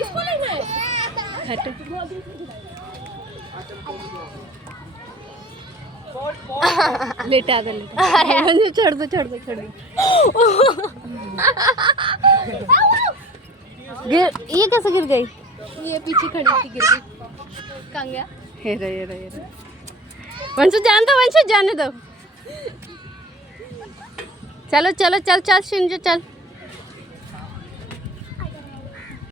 इसको लेना है। हट लेटा दे छोड़ दो गिर ये कैसे गिर गई ये पीछे खड़ी थी गिर गई कहाँ गया ये रहा वंशु जाने दो चलो चल शिंजू चल